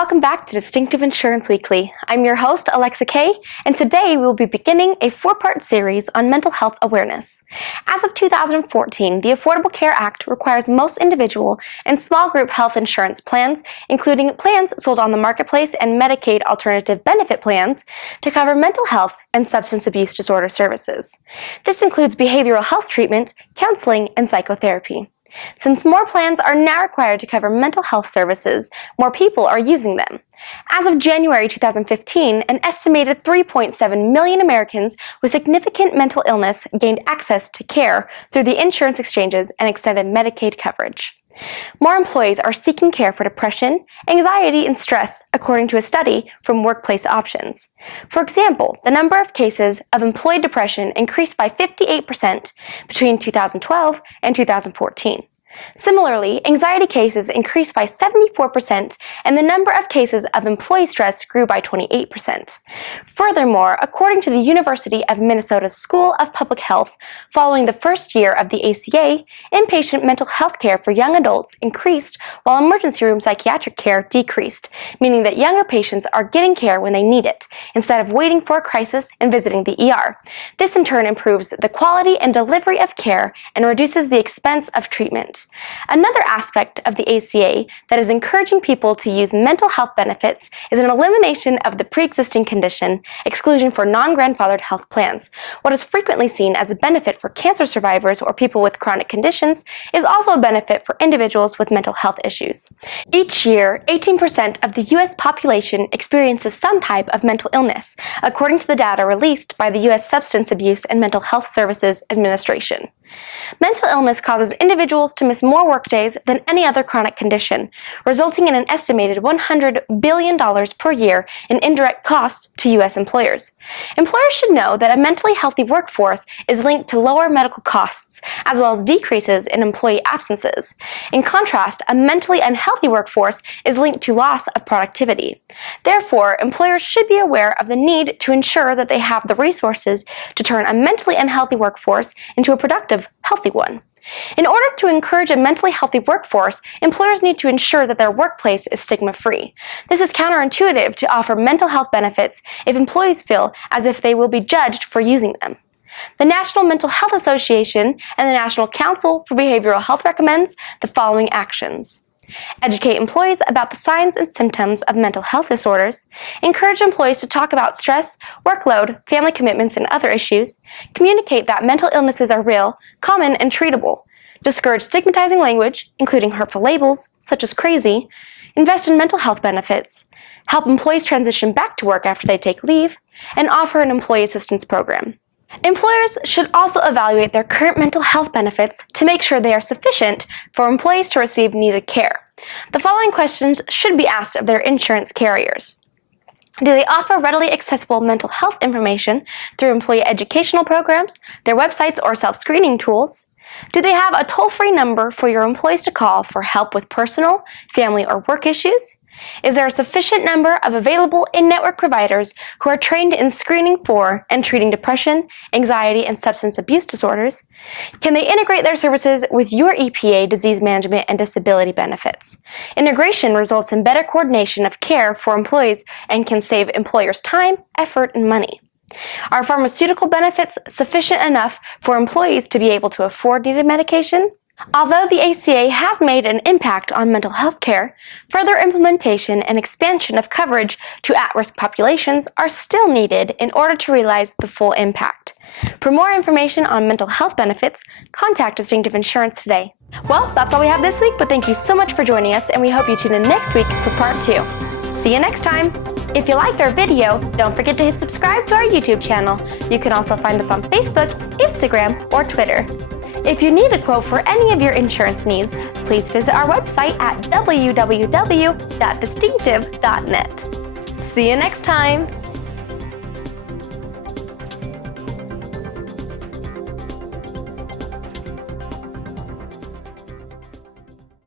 welcome back to Distinctive Insurance Weekly. I'm your host, Alexa Kay, and today we will be beginning a 4-part series on mental health awareness. As of 2014, the Affordable Care Act requires most individual and small group health insurance plans, including plans sold on the marketplace and Medicaid alternative benefit plans, to cover mental health and substance abuse disorder services. This includes behavioral health treatment, counseling, and psychotherapy. Since more plans are now required to cover mental health services, more people are using them. As of January 2015, an estimated 3.7 million Americans with significant mental illness gained access to care through the insurance exchanges and extended Medicaid coverage. More employees are seeking care for depression, anxiety, and stress, according to a study from Workplace Options. For example, the number of cases of employee depression increased by 58% between 2012 and 2014. Similarly, anxiety cases increased by 74%, and the number of cases of employee stress grew by 28%. Furthermore, according to the University of Minnesota's School of Public Health, following the first year of the ACA, inpatient mental health care for young adults increased while emergency room psychiatric care decreased, meaning that younger patients are getting care when they need it, instead of waiting for a crisis and visiting the ER. This in turn improves the quality and delivery of care and reduces the expense of treatment. Another aspect of the ACA that is encouraging people to use mental health benefits is an elimination of the pre-existing condition exclusion for non-grandfathered health plans. What is frequently seen as a benefit for cancer survivors or people with chronic conditions is also a benefit for individuals with mental health issues. Each year, 18% of the U.S. population experiences some type of mental illness, according to the data released by the U.S. Substance Abuse and Mental Health Services Administration. Mental illness causes individuals to miss more workdays than any other chronic condition, resulting in an estimated $100 billion per year in indirect costs to U.S. employers. Employers should know that a mentally healthy workforce is linked to lower medical costs, as well as decreases in employee absences. In contrast, a mentally unhealthy workforce is linked to loss of productivity. Therefore, employers should be aware of the need to ensure that they have the resources to turn a mentally unhealthy workforce into a productive, healthy one. In order to encourage a mentally healthy workforce, employers need to ensure that their workplace is stigma-free. This is counterintuitive to offer mental health benefits if employees feel as if they will be judged for using them. The National Mental Health Association and the National Council for Behavioral Health recommends the following actions. Educate employees about the signs and symptoms of mental health disorders. Encourage employees to talk about stress, workload, family commitments, and other issues. Communicate that mental illnesses are real, common, and treatable. Discourage stigmatizing language, including hurtful labels, such as crazy. Invest in mental health benefits. Help employees transition back to work after they take leave. And offer an employee assistance program. Employers should also evaluate their current mental health benefits to make sure they are sufficient for employees to receive needed care. The following questions should be asked of their insurance carriers. Do they offer readily accessible mental health information through employee educational programs, their websites, or self-screening tools? Do they have a toll-free number for your employees to call for help with personal, family, or work issues? Is there a sufficient number of available in-network providers who are trained in screening for and treating depression, anxiety, and substance abuse disorders? Can they integrate their services with your EPA disease management and disability benefits? Integration results in better coordination of care for employees and can save employers time, effort, and money. Are pharmaceutical benefits sufficient enough for employees to be able to afford needed medication? Although the ACA has made an impact on mental health care, further implementation and expansion of coverage to at-risk populations are still needed in order to realize the full impact. For more information on mental health benefits, contact Distinctive Insurance today. Well, that's all we have this week, but thank you so much for joining us, and we hope you tune in next week for part 2. See you next time! If you liked our video, don't forget to hit subscribe to our YouTube channel. You can also find us on Facebook, Instagram, or Twitter. If you need a quote for any of your insurance needs, please visit our website at www.distinctive.net. See you next time!